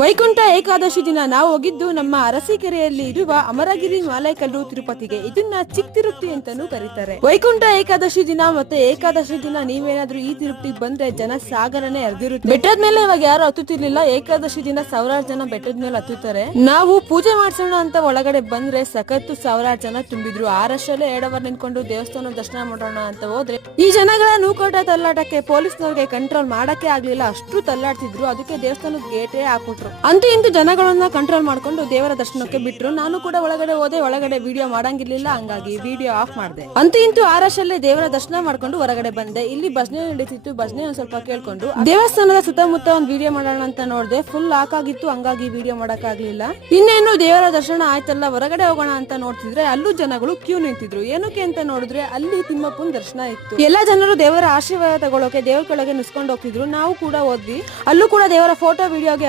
ವೈಕುಂಠ ಏಕಾದಶಿ ದಿನ ನಾವು ಹೋಗಿದ್ದು ನಮ್ಮ ಅರಸೀಕೆರೆಯಲ್ಲಿ ಇರುವ ಅಮರಗಿರಿ ಮಾಲೈಕಲ್ಲು ತಿರುಪತಿಗೆ. ಇದನ್ನ ಚಿಕ್ಕ ತಿರುಪತಿ ಅಂತಾನೂ ಕರೀತಾರೆ. ವೈಕುಂಠ ಏಕಾದಶಿ ದಿನ ಮತ್ತೆ ಏಕಾದಶಿ ದಿನ ನೀವೇನಾದ್ರೂ ಈ ತಿರುಪತಿಗೆ ಬಂದ್ರೆ ಜನ ಸಾಗರನೆ ಎರ್ದಿರುತ್ತೆ. ಬೆಟ್ಟದ ಮೇಲೆ ಇವಾಗ ಯಾರು ಹತ್ತುತ್ತಿರ್ಲಿಲ್ಲ, ಏಕಾದಶಿ ದಿನ ಸಾವಿರಾರು ಜನ ಬೆಟ್ಟದ ಮೇಲೆ ಹತ್ತುತ್ತಾರೆ. ನಾವು ಪೂಜೆ ಮಾಡ್ಸೋಣ ಅಂತ ಒಳಗಡೆ ಬಂದ್ರೆ ಸಖತ್ತು ಸಾವಿರಾರು ಜನ ತುಂಬಿದ್ರು. ಆ ರಶಲ್ಲೇ ಎರಡವರ್ ನಿಂತ್ಕೊಂಡು ದೇವಸ್ಥಾನ ದರ್ಶನ ಮಾಡೋಣ ಅಂತ ಹೋದ್ರೆ ಈ ಜನಗಳ ನೂಕೋಟ ತಲ್ಲಾಟಕ್ಕೆ ಪೊಲೀಸ್ನವ್ರಿಗೆ ಕಂಟ್ರೋಲ್ ಮಾಡಕ್ಕೆ ಆಗ್ಲಿಲ್ಲ, ಅಷ್ಟು ತಲ್ಲಾಡ್ತಿದ್ರು. ಅದಕ್ಕೆ ದೇವಸ್ಥಾನದ ಗೇಟೇ ಹಾಕ್ಬಿಟ್ರು. ಅಂತೂ ಇಂತೂ ಜನಗಳನ್ನ ಕಂಟ್ರೋಲ್ ಮಾಡ್ಕೊಂಡು ದೇವರ ದರ್ಶನಕ್ಕೆ ಬಿಟ್ರು. ನಾನು ಕೂಡ ಒಳಗಡೆ ಹೋದೆ, ಒಳಗಡೆ ವಿಡಿಯೋ ಮಾಡಂಗಿರ್ಲಿಲ್ಲ, ಹಂಗಾಗಿ ವಿಡಿಯೋ ಆಫ್ ಮಾಡಿದೆ. ಅಂತೂ ಇಂತೂ ಆರಶಲ್ಲೇ ದೇವರ ದರ್ಶನ ಮಾಡ್ಕೊಂಡು ಹೊರಗಡೆ ಬಂದೆ. ಇಲ್ಲಿ ಭಜನೆ ನಡೀತಿತ್ತು, ಭಜನೆ ಒಂದ್ ಸ್ವಲ್ಪ ಕೇಳ್ಕೊಂಡು ದೇವಸ್ಥಾನದ ಸುತ್ತಮುತ್ತ ಒಂದ್ ವಿಡಿಯೋ ಮಾಡೋಣ ಅಂತ ನೋಡ್ದೆ. ಫುಲ್ ಹಾಕಾಗಿತ್ತು, ಹಂಗಾಗಿ ವಿಡಿಯೋ ಮಾಡಕ್ ಆಗ್ಲಿಲ್ಲ. ಇನ್ನೇನು ದೇವರ ದರ್ಶನ ಆಯ್ತಲ್ಲ, ಹೊರಗಡೆ ಹೋಗೋಣ ಅಂತ ನೋಡ್ತಿದ್ರೆ ಅಲ್ಲೂ ಜನಗಳು ಕ್ಯೂ ನಿಂತಿದ್ರು. ಏನಕ್ಕೆ ಅಂತ ನೋಡಿದ್ರೆ ಅಲ್ಲಿ ತಿಮ್ಮಪ್ಪನ ದರ್ಶನ ಇತ್ತು. ಎಲ್ಲಾ ಜನರು ದೇವರ ಆಶೀರ್ವಾದ ತಗೊಳ್ಳೋಕೆ ದೇವರ ಕೆಳಗೆ ನಿಸ್ಕೊಂಡು ಹೋಗ್ತಿದ್ರು. ನಾವು ಕೂಡ ಹೋದ್ವಿ. ಅಲ್ಲೂ ಕೂಡ ದೇವರ ಫೋಟೋ ವಿಡಿಯೋಗೆ